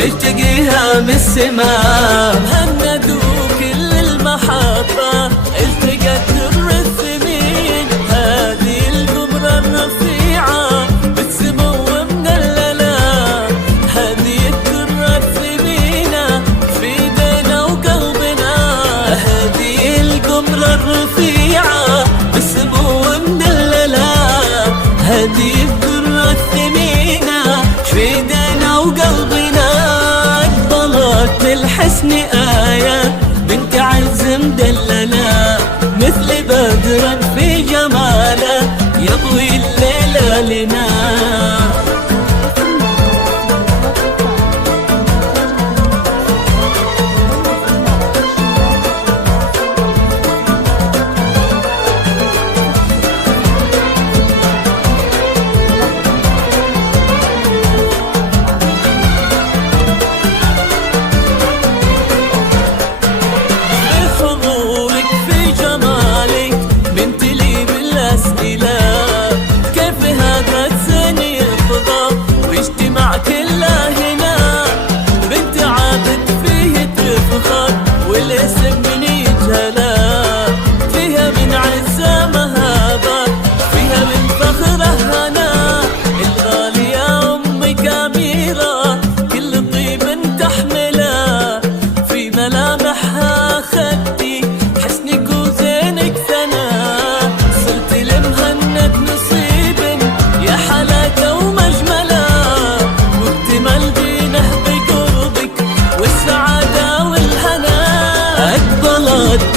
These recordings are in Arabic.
ملتقيها من السماء، هندوا كل المحطة التقت در الثمين. هذه القمرة الرفيعة بتسمو مدللة، هذه الدرة الثمينة في ايدينا وقلبنا. هذه القمرة الرفيعة بتسمو مدللة، هذه الدرة الثمينة في ايدينا وقلبنا. الحسن آية بنت عز مدللة، مثل بدر في جماله يضوي الليلة لنا.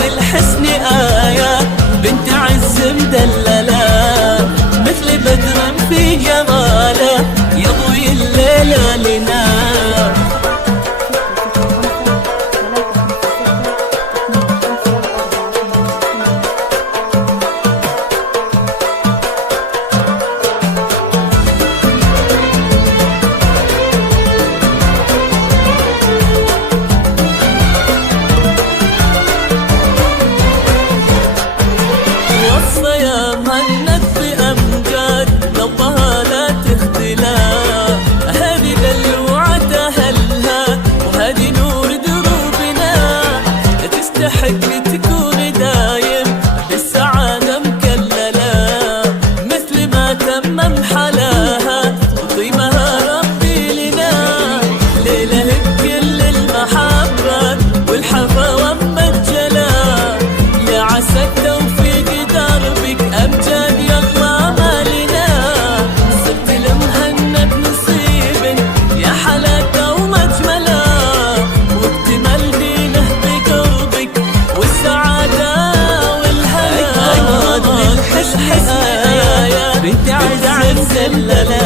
الحسن آية بنت عز مدللة، مثل بدر في جماله يضوي الليلة لنا. تستحق تكون دايم بالسعادة مكللة، مثل ما تمم حلاها وقيمها ربي لنا. ليلة بكل المحبة والحفاوة ممجلة، يا عسى التوفيق دربك أمجاد يلا مالنا. صرت المهند نصيب يا حلاته ومجملة، واكتمل دينه والسعادة والهنا. الحسن آية بنت عز مدللة،